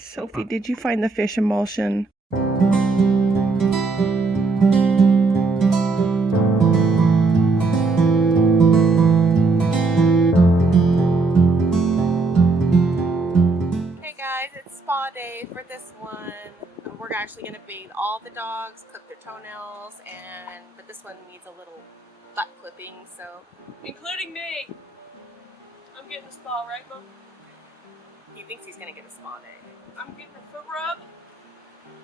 Sophie, did you find the fish emulsion? Hey guys, it's spa day for this one. We're actually going to bathe all the dogs, clip their toenails, but this one needs a little butt clipping, so. Including me. I'm getting a spa, right, Mom? He thinks he's going to get a spa day. I'm getting a foot rub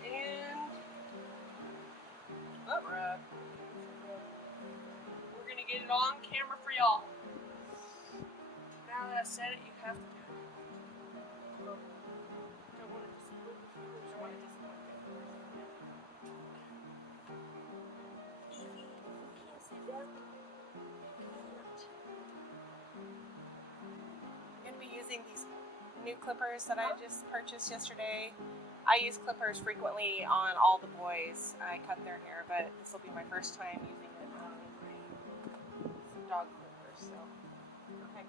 and Butt rub. we're gonna get it on camera for y'all. Now that I said it, you have to do it. Don't want to disappoint the viewers. Don't want to disappoint the viewers. Evie, you can't say that. You can't. I'm going to be using these new clippers that I just purchased yesterday. I use clippers frequently on all the boys. I cut their hair, but this will be my first time using it on dog clippers. So, okay.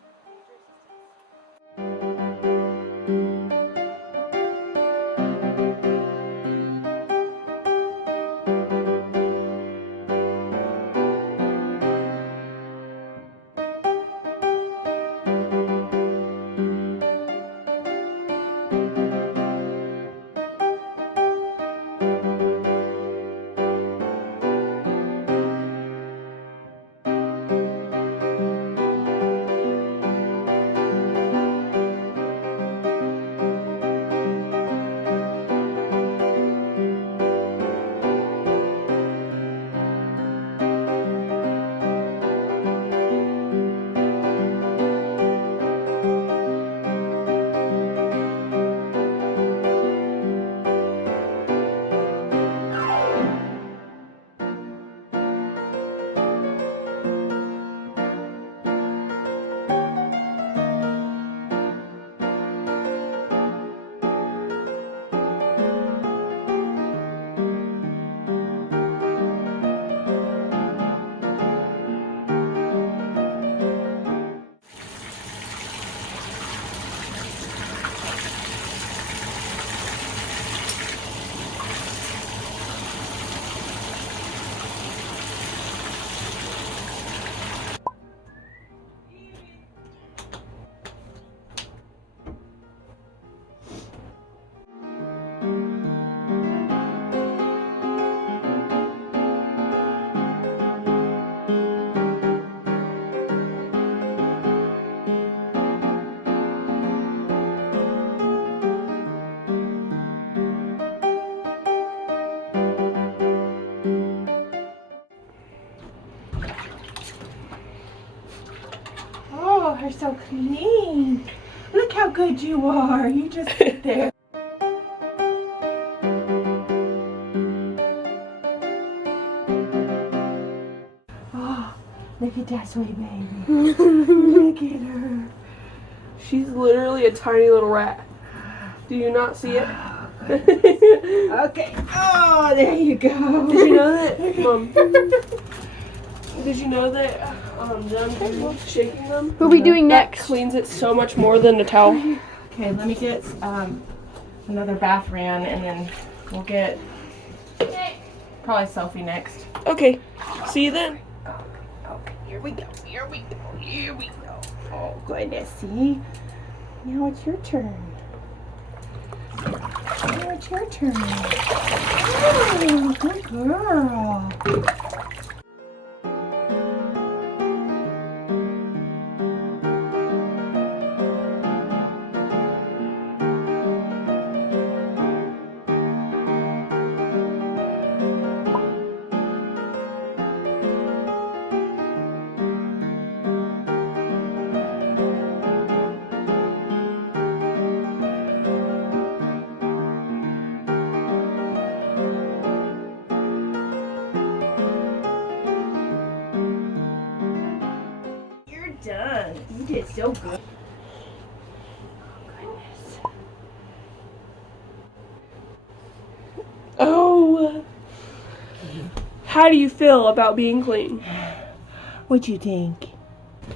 Oh, you're so clean. Look how good you are. You just sit there. Oh, look at that sweet baby. Look at her. She's literally a tiny little rat. Do you not see it? Okay. Oh, there you go. Did you know that, Mom? Did you know that them shaking them? What are we doing That next? cleans it so much more than a towel. Okay, let me get another bath ran, and then we'll get probably Sophie next. Okay, see you then. Okay, here we go. Here we go. Here we go. Oh goodness, see? Now it's your turn. Now it's your turn. Oh, good girl. Done. You did so good. Oh, how do you feel about being clean? What'd you think?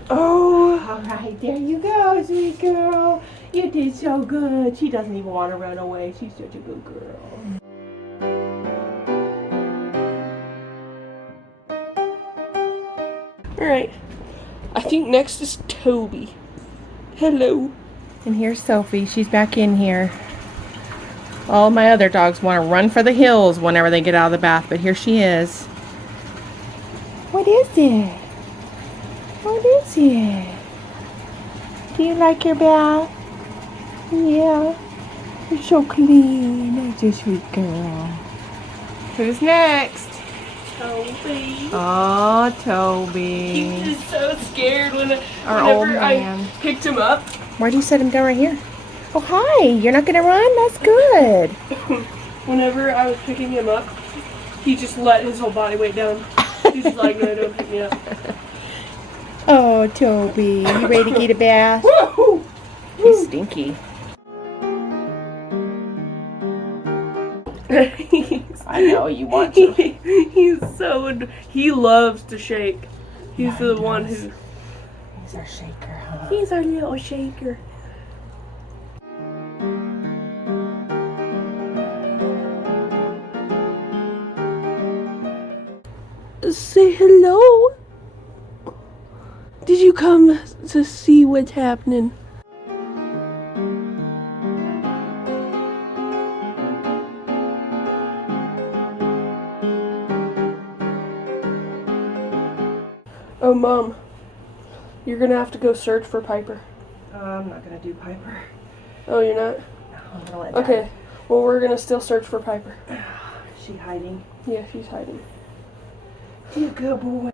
Oh, All right, there you go, sweet girl. You did so good. She doesn't even want to run away. She's such a good girl. Alright. I think next is Toby. Hello. And here's Sophie. She's back in here. All my other dogs want to run for the hills whenever they get out of the bath, but here she is. What is it? What is it? Do you like your bath? Yeah. You're so clean. That's a sweet girl. Who's next? Toby. Oh, Toby. He was so scared Our old whenever man. I picked him up. Why do you set him down right here? Oh, hi. You're not going to run? That's good. Whenever I was picking him up, he just let his whole body weight down. He's just like, no, don't pick me up. Oh, Toby. You ready to get a bath? Woo! He's stinky. I know you want to. He loves to shake. He's the one who. He's our shaker, huh? He's our little shaker. Say hello. Did you come to see what's happening? Oh, Mom, you're gonna have to go search for Piper. I'm not gonna do Piper. Oh, you're not? No, I'm gonna let Okay, well, we're gonna still search for Piper. Is she hiding? Yeah, she's hiding. You good boy.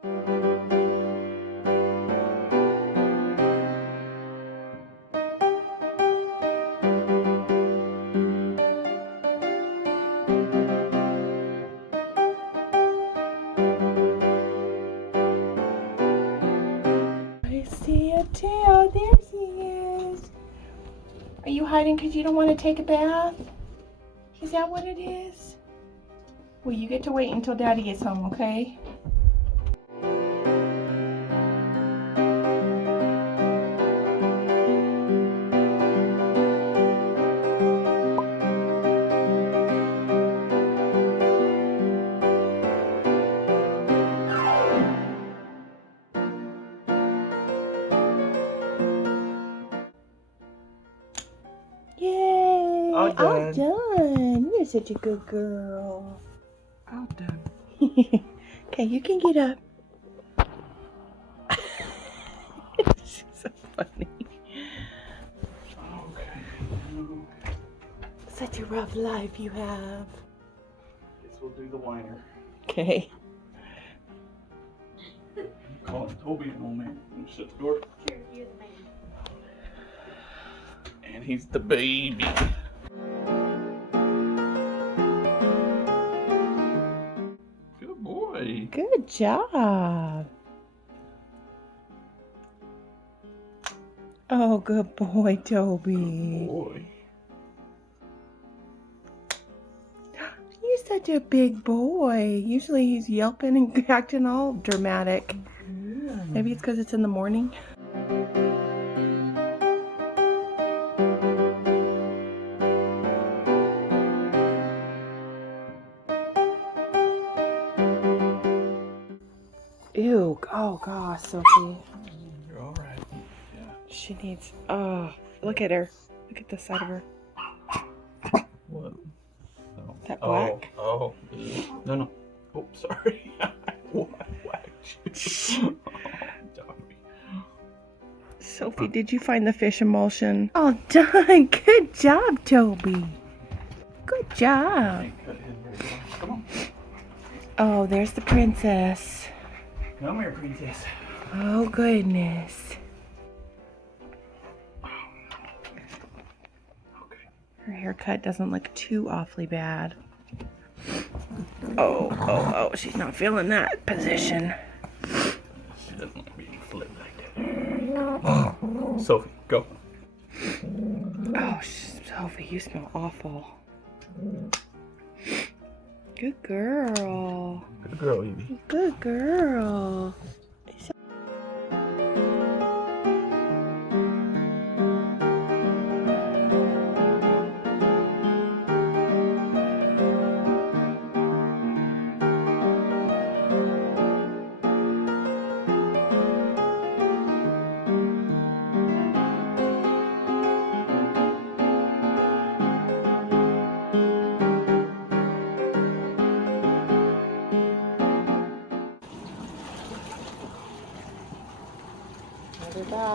I see a tail. There she is. Are you hiding because you don't want to take a bath? Is that what it is? Well, you get to wait until Daddy gets home, okay? Yay! All done. done. You're such a good girl. All done. Okay, you can get up. She's so funny. Okay. Such a rough life you have. Guess we'll do the whiner. Okay. Calling Toby an old man. Let me shut the door. Sure, you're the man. And he's the baby. Good boy. Good job. Oh, good boy, Toby. Boy. You're such a big boy. Usually he's yelping and acting all dramatic. Maybe it's because it's in the morning. Ew. Oh, gosh, Sophie. You're all right. Yeah. She needs... Oh, look at her. Look at the side of her. What? Oh. That black? Oh. No, no. Oh, sorry. I whacked you. Toby. Sophie, did you find the fish emulsion? Oh, done. Good job, Toby. Good job. Come on. Oh, there's the princess. Come here, princess. Oh, goodness. Okay. Her haircut doesn't look too awfully bad. Oh, she's not feeling that position. She doesn't like being flipped like that. Sophie, go. Oh, Sophie, you smell awful. Good girl. Good girl, Evie. Good girl.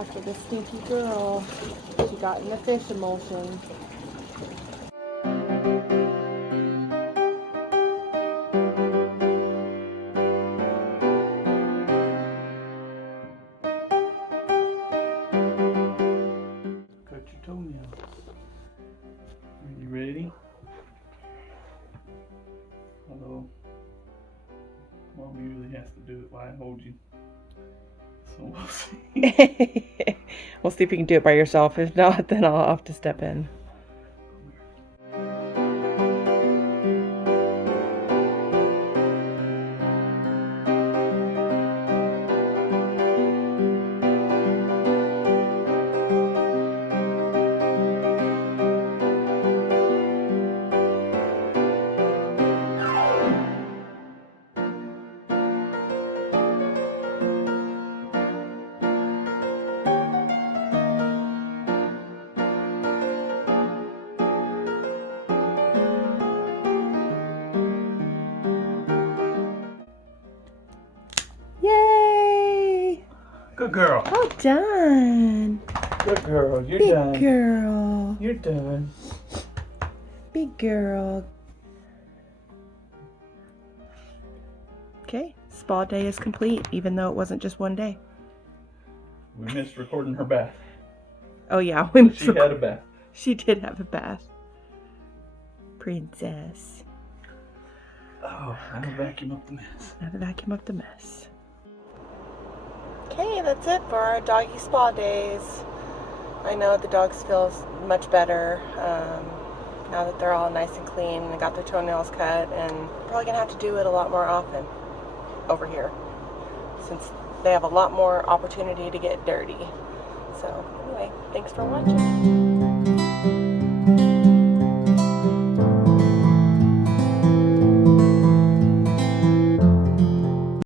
gosh, with this stinky girl. She got in the fish emulsion. Cut your toenails. Are you ready? Hello. Mom usually has to do it while I hold you. So we'll see. We'll see if you can do it by yourself. If not, then I'll have to step in. Yay! Good girl. Well done. Good girl. You're Big done. girl. You're done. Big girl. Okay, spa day is complete, even though it wasn't just one day. We missed recording her bath. Oh yeah, we She had a bath. She did have a bath. Princess. Oh, now vacuum up the mess. Now to vacuum up the mess. Okay, that's it for our doggy spa days. I know the dogs feel much better now that they're all nice and clean and got their toenails cut, and probably gonna have to do it a lot more often over here since they have a lot more opportunity to get dirty. So anyway, thanks for watching.